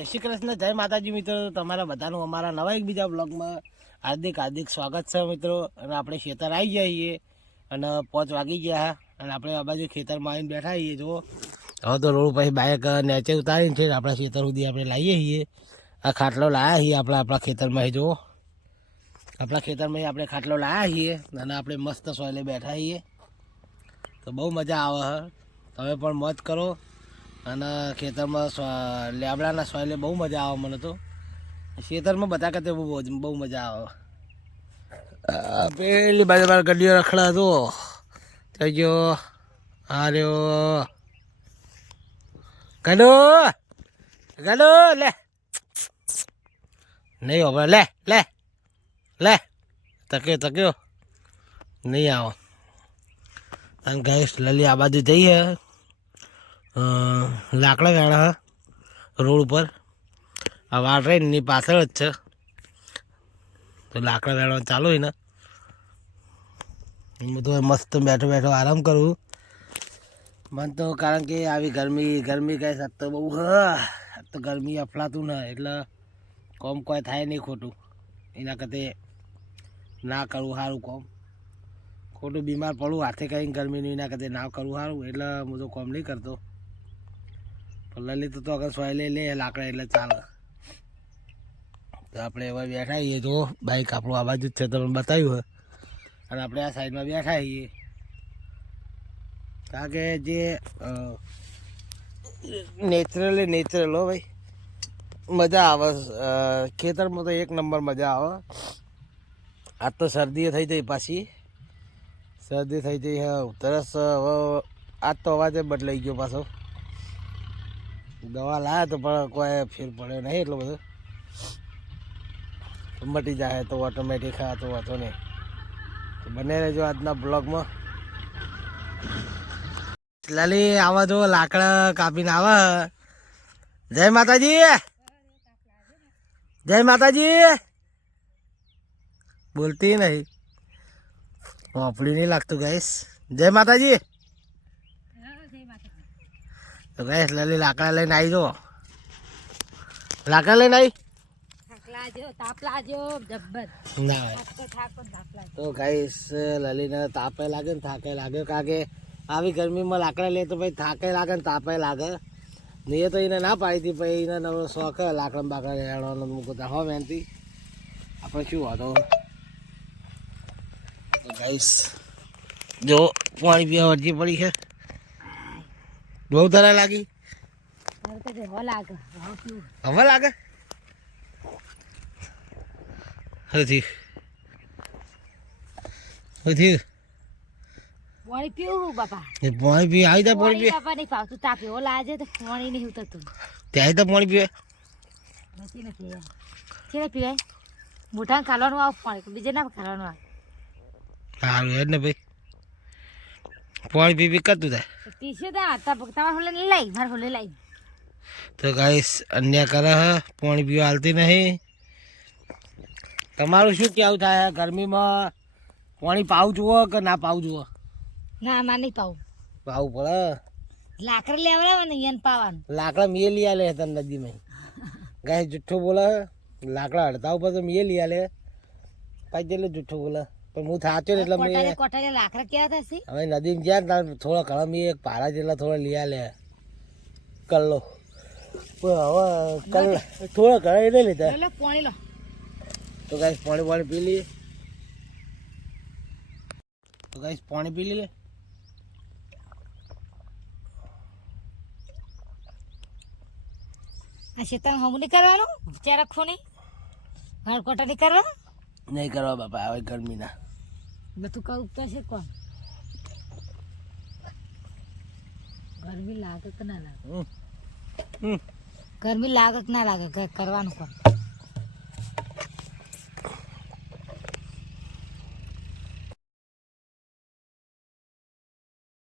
જય શ્રી કૃષ્ણ, જય માતાજી મિત્રો. તમારા બધાનું અમારા નવા એક બીજા બ્લોગમાં હાર્દિક હાર્દિક સ્વાગત છે મિત્રો. અને આપણે ખેતર આવી જઈએ અને 5 વાગી ગયા અને આપણે આ બાજુ ખેતરમાં આવીને બેઠા છીએ. જુઓ હવે તો રોડ પછી બાઇક નીચે ઉતારીને છે આપણા ખેતર સુધી આપણે લાવીએ છીએ. આ ખાટલો લાવ્યા છીએ આપણા ખેતરમાં. જુઓ આપણા ખેતરમાં આપણે ખાટલો લાવ્યા છીએ અને આપણે મસ્ત સોયલે બેઠા છીએ. તો બહુ મજા આવે છે. તમે પણ મોજ કરો. અને ખેતરમાં લેબડાના સોયલે બહુ મજા આવે. મને તો ખેતરમાં બધા કરતા બહુ મજા આવે. પેલી બાજુ મારા ગડીઓ રખડા તો થઈ ગયો. હાર્યો ગડો ગડો લે નહીં હવે લે લે લે તક્યો નહીં આવો. અને ગેસ લલી આ બાજુ જઈએ લાકડા ગાળા રોડ ઉપર. આ વાળ રહી એની પાછળ જ છે. તો લાકડા ગાળવા ચાલુ હોય ને હું તો મસ્ત બેઠો બેઠો આરામ કરું. મને તો કારણ કે આવી ગરમી કાંઈ સાત તો બહુ તો ગરમી અફલાતું ને એટલે કોમ કોઈ થાય નહીં ખોટું. એના કરતાં ના કરવું સારું કોમ. ખોટું બીમાર પડવું હાથે કરીને ગરમીનું એના કરતાં ના કરવું સારું. એટલે હું તો કોમ નહીં કરતો. પણ લલિત તો અગર સોય લે લાકડા એટલે ચાલે. તો આપણે હવે બેઠા છીએ. જો બાઈક આપણું આ બાજુ જ છે તમને બતાવ્યું હોય. અને આપણે આ સાઈડમાં બેઠા છીએ કારણ કે જે નેચરલ હો ભાઈ મજા આવે. ખેતરમાં તો એક નંબર મજા આવે. આજ તો શરદીઓ થઈ જઈ પાછી. શરદી થઈ જઈ તરસ. હવે આજ તો અવાજ બદલાઈ ગયો પાછો. દવા લાવ્યા તો પણ કોઈ ફેર પડ્યો નહીં એટલો બધો. મટી જાય તો ઓટોમેટિક તો વાંધો નહીં. તો બને રહેજો આજના બ્લોગમાં. લાલી આવા જો લાકડા કાપીને આવે. જય માતાજી જય માતાજી બોલતી નહીં. વાપડી નહીં લાગતું ગાઈસ. જય માતાજી. તો ગાઈસ લાલી લાકડા લઈને આવી જો. લાકડા લઈને આવી તો ગાઈસ લલીને તાપે લાગે ને થાકે લાગે. કારણ કે આવી ગરમીમાં લાકડા લે તો ભાઈ થાકે લાગે ને તાપે લાગે. ને એ તો એને ના પાડી હતી. પછી એને નવો શોખ લાકડા બાકડા રેડવાનો મૂકતા હો મહેનતી. આપણે શું હતો ગાઈસ. જો પાણી પીવા અરજી પડી છે. બહુ તરા લાગી. હવે લાગે હજી પાણી પીવું બાપા. પાણી પી આવી જાય. પાણી પી બાપા નહીં પાવતું. તાપ એવો લાગે તો પાણી નહીં ઉતરતું. ત્યાં તો પાણી પીવે નથી પીવાય. મોઢા ખાવાનું આવ પાણી બીજે ના ખાવાનું આવે. સારું હેડ ને ભાઈ. પાણી પી પી કરતું થાય. પીશે તમારે હોલે નહીં લાવી. મારે હોલે લાવી. તો ગાઈસ અન્ય કરે પાણી પીવા હાલતી નહીં. તમારું શું કેવું થાય ગરમીમાં પાણી પાવું જુઓ કે ના પાવું જુઓ? ના મારે નહીં પાવું. પાવું પડે. લાકડા લેવડાવે ને એને પાવાનું. લાકડા મેં લઈ આલે તને નદીમાં. ગાય જુઠ્ઠું બોલે. લાકડા હડતા ઉપર તો મેં લઈ આલે. પાછી એટલે જુઠ્ઠું બોલે. પણ હું થાચો ને એટલે મેં કોઠાને લાકડા કેવા થશે. હવે નદીમાં જ્યાં તાર થોડા ઘણા મેં એક પારા જેટલા થોડા લઈ આલે કલ્લો. હવે થોડા ઘણા એને લીધા. પાણી લો. તો ગાઈસ પાણી પી લઈએ. તો ગાઈસ પાણી પી લઈએ. આ શેતાન હમ નહીં કરવાનું. ચેરખો નહીં. હળકોટા નહીં કરવા. નહીં કરવા બાપા હવે ગરમીના. બધું કરવું તો છે કોણ. ગરમી લાગે કે ના લાગે. ગરમી લાગે કે ના લાગે કરવાનું કોણ.